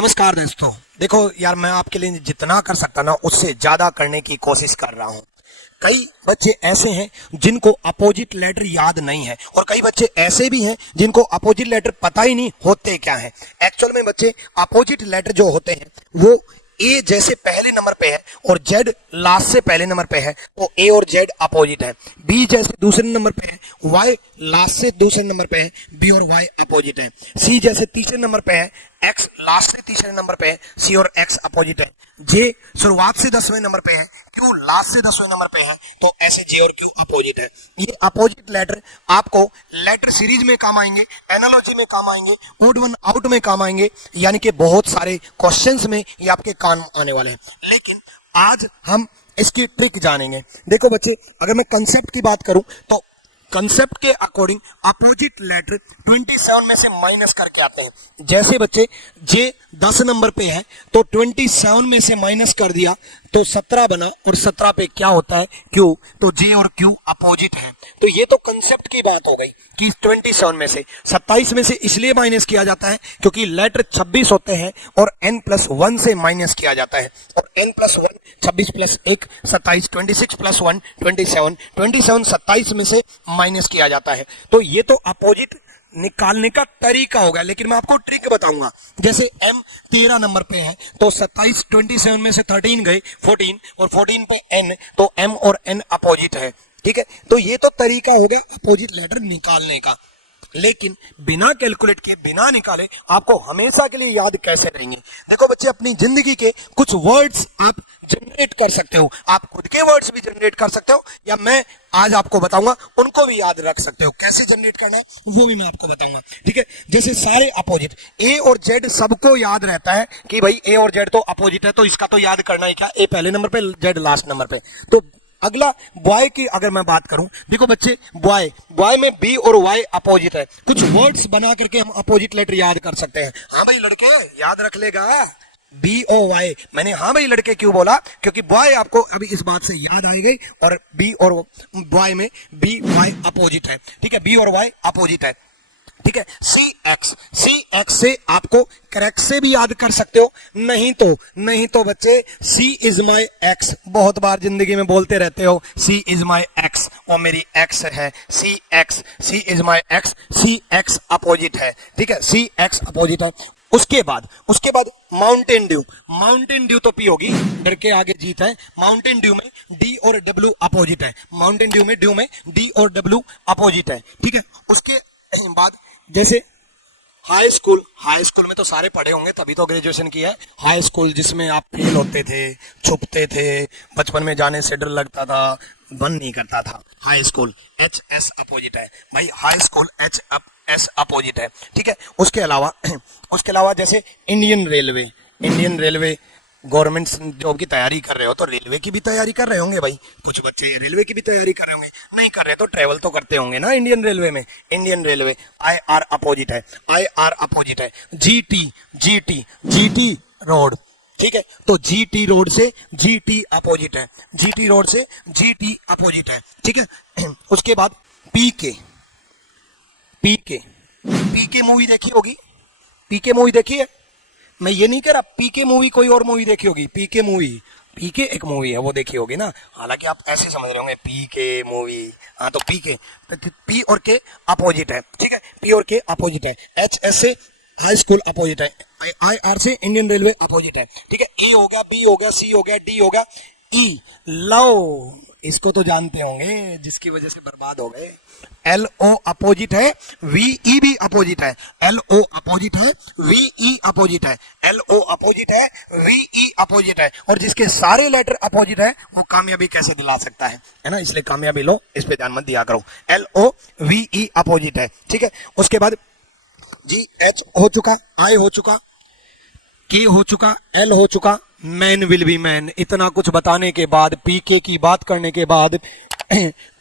नमस्कार दोस्तों। देखो यार, मैं आपके लिए जितना कर सकता ना उससे ज्यादा करने की कोशिश कर रहा हूँ। कई बच्चे ऐसे हैं जिनको अपोजिट लेटर याद नहीं है, और कई बच्चे ऐसे भी हैं जिनको अपोजिट लेटर पता ही नहीं होते क्या है। एक्चुअल में बच्चे अपोजिट लेटर जो होते हैं वो ए जैसे पहले नंबर पे है और जेड लास्ट से पहले नंबर पे है तो ए और जेड अपोजिट है। बी जैसे दूसरे नंबर पे है, वाई लास्ट से दूसरे नंबर पे है, बी और वाई अपोजिट है। सी जैसे तीसरे नंबर पे है, एक्स लास्ट से तीसरे नंबर पे है, सी और एक्स अपोजिट है। जे शुरुआत से 10वें नंबर पे है, क्यू लास्ट से 10वें नंबर पे है, तो ऐसे जे और क्यू अपोजिट है। ये अपोजिट लेटर आपको लेटर सीरीज में काम आएंगे, एनालॉजी में काम आएंगे, ओड वन आउट में काम आएंगे, यानी कि बहुत सारे क्वेश्चंस में ये आपके काम आने वाले हैं। लेकिन आज हम इसकी ट्रिक जानेंगे। देखो बच्चे, अगर मैं कंसेप्ट की बात करूं तो कंसेप्ट के अकॉर्डिंग अपोजिट लेटर 27 में से माइनस करके आते हैं। जैसे बच्चे जे 10 नंबर पे है तो 27 में से माइनस कर दिया तो 17 बना, और 17 पे क्या होता है, क्यू, तो जे और क्यू अपोजिट है। तो ये तो कंसेप्ट की बात हो गई कि 27 में से 27 में से इसलिए माइनस किया जाता है क्योंकि लेटर 26 होते हैं और n+1 से माइनस किया जाता है, और n+1 26 + 1 27, 26 + 1 27, 27 में से माइनस किया जाता है। तो ये तो अपोजिट निकालने का तरीका होगा, लेकिन मैं आपको ट्रिक बताऊंगा। जैसे m 13 नंबर पे है तो 27 27 में से 13 गए 14, और 14 पे n, तो m और n अपोजिट है। ठीक है, तो ये तो तरीका होगा अपोजिट लेटर निकालने का। लेकिन बिना कैलकुलेट किए, बिना निकाले आपको हमेशा के लिए याद कैसे रहेंगे? देखो बच्चे, अपनी जिंदगी के कुछ वर्ड्स आप जनरेट कर सकते हो। आप खुद के वर्ड्स भी जनरेट कर सकते हो, या मैं आज आपको बताऊंगा उनको भी याद रख सकते हो। कैसे जनरेट करना है वो भी मैं आपको बताऊंगा। ठीक है, जैसे सारे अपोजिट ए और जेड सबको याद रहता है कि भाई ए और जेड तो अपोजिट है, तो इसका तो याद करना ही क्या, ए पहले नंबर पे जेड लास्ट नंबर पे। तो अगला बॉय की अगर मैं बात करूं, देखो बच्चे, बॉय में बी और वाई अपोजिट है। कुछ वर्ड्स बना करके हम अपोजिट लेटर याद कर सकते हैं। हाँ भाई लड़के, याद रख लेगा बी ओ वाई। मैंने हाँ भाई लड़के क्यों बोला, क्योंकि बॉय आपको अभी इस बात से याद आई गई, और बी और बॉय में बी वाई अपोजिट है। ठीक है, बी और वाई अपोजिट है। ठीक है, सी एक्स से आपको करेक्ट से भी याद कर सकते हो, नहीं तो बच्चे सी इज माई एक्स, बहुत बार जिंदगी में बोलते रहते हो सी इज माई एक्स, वो मेरी एक्स है, she is my ex, she ex opposite है। ठीक है, सी एक्स अपोजिट है। उसके बाद माउंटेन ड्यू तो पी होगी, डर के आगे जीत है। माउंटेन ड्यू में डी और डब्ल्यू अपोजिट है। माउंटेन ड्यू में डी और डब्ल्यू अपोजिट है। ठीक है, उसके बाद जैसे हाई स्कूल में तो सारे पढ़े होंगे, तभी तो ग्रेजुएशन किया है। हाई स्कूल जिसमें आप फेल होते थे, छुपते थे, बचपन में जाने से डर लगता था, मन नहीं करता था। हाई स्कूल HS अपोजिट है भाई, हाई स्कूल HS अपोजिट है। ठीक है, उसके अलावा जैसे इंडियन रेलवे गवर्नमेंट जॉब की तैयारी कर रहे हो तो रेलवे की भी तैयारी कर रहे होंगे भाई। कुछ बच्चे रेलवे की भी तैयारी कर रहे होंगे, नहीं कर रहे तो ट्रेवल तो करते होंगे ना इंडियन रेलवे में। इंडियन रेलवे IR अपोजिट है। GT road. ठीक है, तो GT रोड से GT अपोजिट है। ठीक है, उसके बाद PK मूवी देखी होगी, PK मूवी देखी है। मैं ये नहीं कह रहा पीके मूवी कोई और मूवी देखी होगी, पीके एक मूवी है वो देखी होगी ना। हालांकि आप ऐसे समझ रहे होंगे पीके मूवी, हाँ तो पीके, पी और के अपोजिट है। ठीक है, पी और के अपोजिट है। HS से हाई स्कूल अपोजिट है, IR से इंडियन रेलवे अपोजिट है। ठीक है, E हो गया, B हो गया, C हो गया, D हो गया, E लव, इसको तो जानते होंगे जिसकी वजह से बर्बाद हो गए। LO अपोजिट है, VE भी अपोजिट है। LO अपोजिट है, VE अपोजिट है। LO अपोजिट है, VE अपोजिट है। और जिसके सारे लेटर अपोजिट है वो कामयाबी कैसे दिला सकता है ना, इसलिए कामयाबी लो, इस पे ध्यान मत दिया करो। LO VE अपोजिट है। ठीक है, उसके बाद GH हो चुका, I हो चुका, K हो चुका, L हो चुका, मैन विल बी मैन। इतना कुछ बताने के बाद, PK की बात करने के बाद,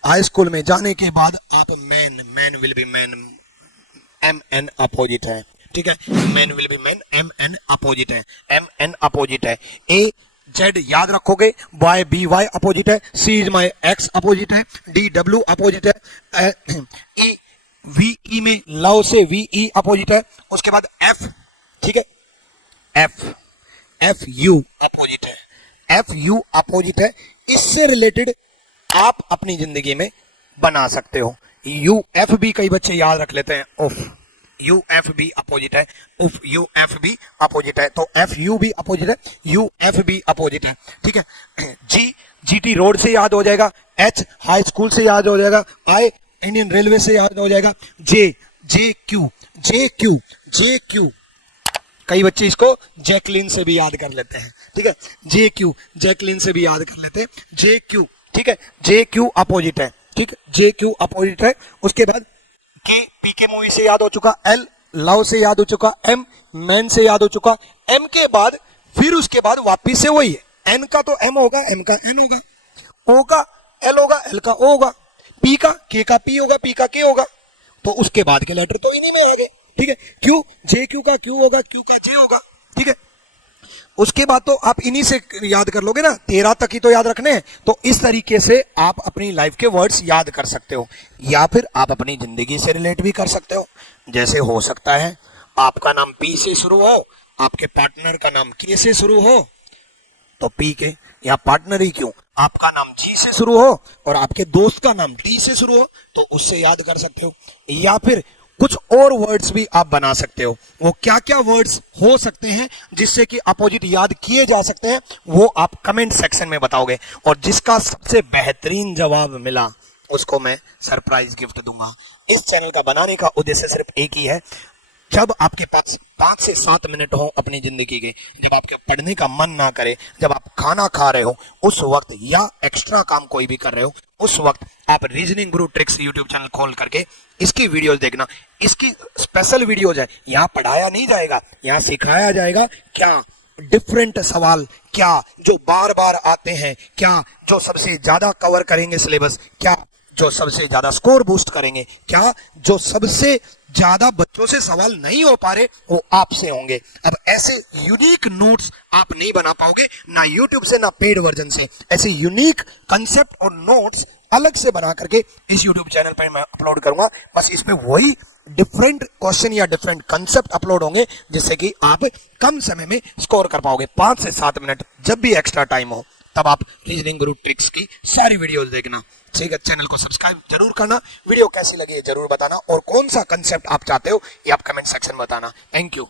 हाई स्कूल में जाने के बाद आप man will be man, MN opposite है। ठीक है, man will be man, MN opposite है। A Z याद रखोगे, Y B Y अपोजिट है, C is my X opposite है, D W अपोजिट है, A VE में लव से VE अपोजिट है। उसके बाद F, ठीक है, एफ यू अपोजिट है, एफ यू अपोजिट है। इससे रिलेटेड आप अपनी जिंदगी में बना सकते हो। यू एफ भी कई बच्चे याद रख लेते हैं, उफ, यू एफ भी अपोजिट है, उफ यू एफ भी अपोजिट है, तो एफ यू भी अपोजिट है, यू एफ भी अपोजिट है, ठीक है। जी जीटी रोड से याद हो जाएगा, एच हाई स्कूल से याद हो जाएगा, आई इंडियन रेलवे से याद हो जाएगा, जे जे क्यू जे क्यू जे क्यू, कई बच्चे इसको जैकलिन से भी याद कर लेते हैं, ठीक है, जे क्यू जैकलिन से भी याद कर लेते हैं, जे क्यू, ठीक है, जे क्यू अपोजिट है, ठीक है, जे क्यू अपोजिट है। उसके बाद के पीके मूवी से याद हो चुका, एल लव से याद हो चुका, एम मैन से याद हो चुका, एम के बाद फिर उसके बाद वापिस से वही है, एन का तो एम होगा, एम का एन होगा, ओ का एल होगा, एल का ओ होगा, पी का पी होगा, पी का के होगा, तो उसके बाद के लेटर तो इन्हीं में आ गए, ठीक है। क्यू जे क्यू का क्यू होगा, क्यू का जे होगा, ठीक है। उसके बाद तो आप इन्हीं से याद कर लोगे ना, 13 तक ही तो याद रखने हैं। तो इस तरीके से आप अपनी लाइफ के वर्ड्स याद कर सकते हो, या फिर आप अपनी जिंदगी से रिलेट भी कर सकते हो। जैसे हो सकता है आपका नाम पी से शुरू हो, आपके पार्टनर का नाम के से शुरू हो, तो पी के, या पार्टनर ही क्यों, आपका नाम जी से शुरू हो और आपके दोस्त का नाम डी से शुरू हो, तो उससे याद कर सकते हो। या फिर कुछ और वर्ड्स भी आप बना सकते हो। वो क्या क्या वर्ड्स हो सकते हैं जिससे कि अपोजिट याद किए जा सकते हैं, वो आप कमेंट सेक्शन में बताओगे, और जिसका सबसे बेहतरीन जवाब मिला उसको मैं सरप्राइज गिफ्ट दूंगा। इस चैनल का बनाने का उद्देश्य सिर्फ एक ही है, जब आपके पास 5 से 7 मिनट हो अपनी जिंदगी के, जब आपके पढ़ने का मन ना करे, जब आप खाना खा रहे हो उस वक्त, या एक्स्ट्रा काम कोई भी कर रहे हो उस वक्त, आप रीजनिंग गुरु ट्रिक्स यूट्यूब चैनल खोल करके इसकी वीडियोस देखना। इसकी स्पेशल वीडियोज है, यहाँ पढ़ाया नहीं जाएगा, यहाँ सिखाया जाएगा क्या डिफरेंट सवाल, क्या जो बार बार आते हैं, क्या जो सबसे ज्यादा कवर करेंगे सिलेबस, क्या जो सबसे ज्यादा स्कोर बूस्ट करेंगे, क्या जो सबसे ज्यादा बच्चों से सवाल नहीं हो पा रहे वो आपसे होंगे। अब ऐसे यूनिक नोट्स आप नहीं बना पाओगे, ना यूट्यूब से ना पेड वर्जन से। ऐसे यूनिक कंसेप्ट और नोट्स अलग से बना करके इस यूट्यूब चैनल पर मैं अपलोड करूंगा। बस इसमें वही डिफरेंट क्वेश्चन या डिफरेंट कंसेप्ट अपलोड होंगे जिससे कि आप कम समय में स्कोर कर पाओगे। 5 से 7 मिनट जब भी एक्स्ट्रा टाइम हो तब आप रीजनिंग गुरु ट्रिक्स की सारी वीडियोस देखना, ठीक है। चैनल को सब्सक्राइब जरूर करना, वीडियो कैसी लगी है जरूर बताना, और कौन सा कंसेप्ट आप चाहते हो ये आप कमेंट सेक्शन में बताना। Thank you.